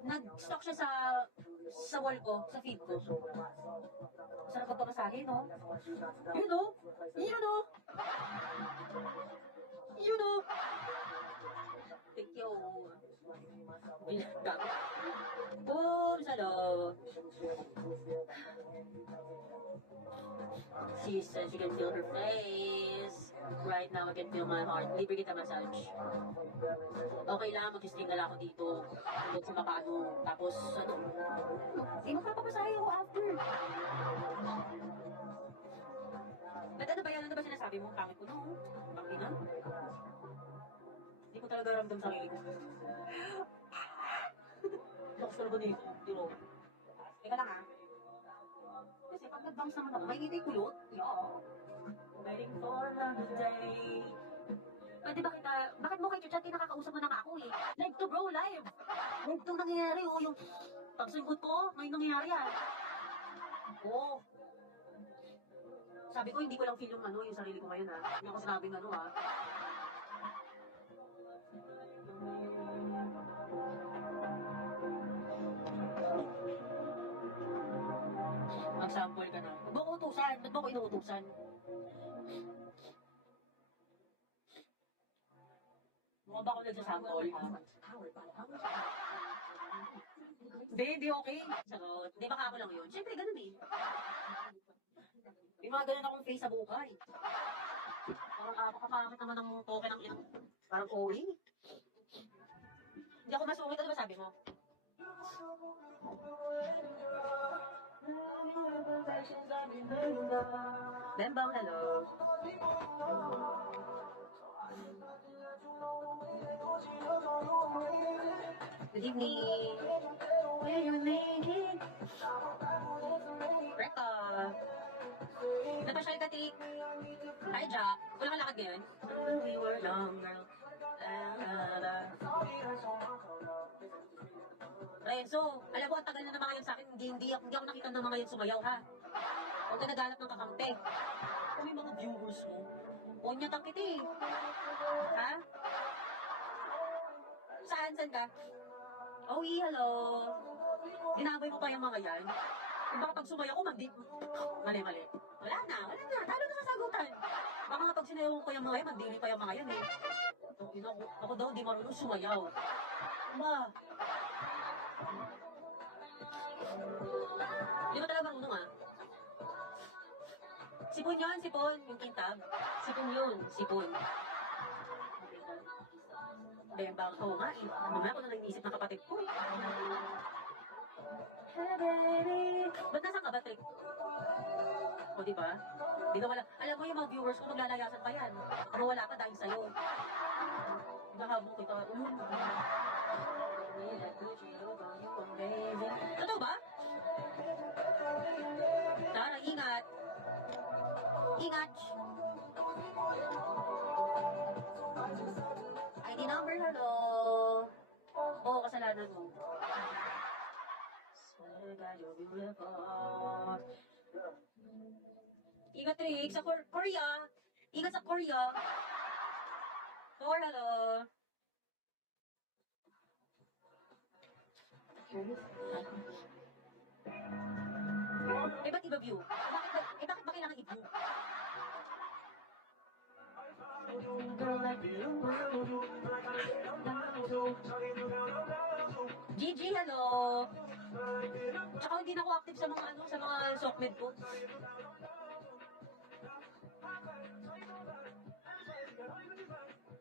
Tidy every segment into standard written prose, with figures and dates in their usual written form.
Nag-stock siya sa wall ko, sa feed ko. Sarap magpamasahe, no? Yun, no? Yun, no? Yun, no? Thank you. Bilang. Boom! Salo. She said she can feel her face. Right now, I can feel my heart. Libre kita massage. Okay lang, mag-string na lang ako dito. Hanggang sa makaano. Tapos, ano? Magpapasahe ako after. Ba't ano ba yan? Ano ba sinasabi mo? Pangit ko na, oh. Pangit na. Hindi ko talaga ramdam sa sarili ko. Lakas talaga dito. Tiro. Teka lang, ah. Kasi pag nag-bounce naman ako, may ngiti kulot. Yeah. Waiting for another day. Pwede ba kita, bakit mo kay Chuchat, nakakausap mo na nga ako eh. Live to bro, live. Live to nangyayari oh, yung pagsagot ko, may nangyayari yan. Oo. Sabi ko, hindi ko lang feel yung ano, yung sarili ko ngayon ha. Hindi ako sinabing ano ha. Mag-sample ka na. Ba't mo ko utusan? Ba't mo ko inuutusan? Mukha ba ako nagsasample ha? Hindi okay. Sarot. Hindi baka ako lang yun. Siyempre, ganun eh. May mga ganun akong face sa buhay. Parang kapapakit naman ng token ng ilang. Parang okay. Hindi ako masungit. Ano ba sabi mo? Bembang, hello. Good evening. Where you naked? Reka. Napasyal ka, Tik. Hi, Jack. Wala ka lakad ngayon? We were young, girl. Renzo, alam mo, ang tagal na ng mga yun sa akin, hindi ako nakita ng mga yun sumayaw, ha? Huwag ka naghanap ng kakampi. Kung may mga viewers mo, huwag niya takit eh. Ha? Saan ka? Oh, hello. Dinaboy mo pa yung mga yan? Kung baka pag sumayaw ko, mali. Wala na. Talo na sa sagutan. Baka nga pag sinayaw ko yung mga yan, magdili pa yung mga yan eh. Ako daw, di marunong sumayaw. Ba? Di ba talaga marunong ah? Sipon yun, sipon. Yung kintab. Sipon yun, sipon. Bembang ko nga eh. Mamaya ko na nag-iisip ng kapatid ko. Ba't nasaan ka ba, Trick? O, di ba? Di na wala. Alam mo yung mga viewers ko, maglalayasan pa yan. Pero wala pa dahil sa'yo. Nahabong kita. Totoo ba? Tara, ingat. Ingat. ID number, hello. Oo, kasalanan mo. Ingat, Rick, sa Korea. Ingat sa Korea. Hello. Ba't iba view? Bakit ba kailangan i-view? Gigi, hello. Tsaka hindi na ako active sa mga sockmed ko.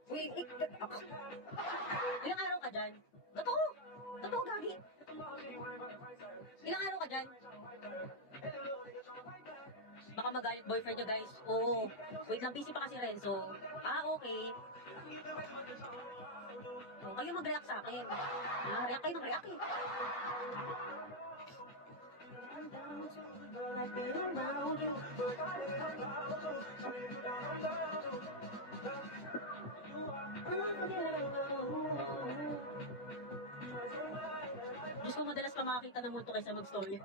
Wait, ilang araw ka dyan? Totoo, Gagi. Ilang araw ka dyan? Baka magalit boyfriend niya, guys. Oo. Wait lang, busy pa kasi Renzo. Okay. Kayo mag-react sa akin. React kayo ng react eh. Diyos ko, madalas pa makakita ng multo kaysa mag-story.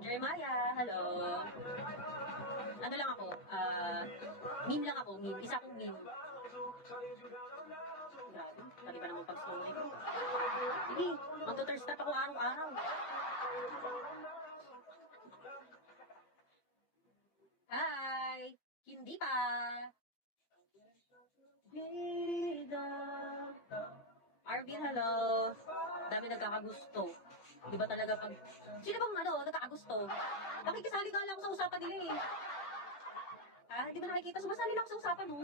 Jeremiah, hello. Ano lang ako, meme lang ako, meme. Isa akong meme. Grabe, pati ba naman pag-story ko? araw-araw. Hi! Hindi pa. Arvin, hello. Dami nagkakagusto. Di ba talaga pag... Sino bang nagkakagusto? Nakikisali ka lang ako sa usapan nila eh. Ha? Di ba nakikita? Sumasali lang ako sa usapan mo.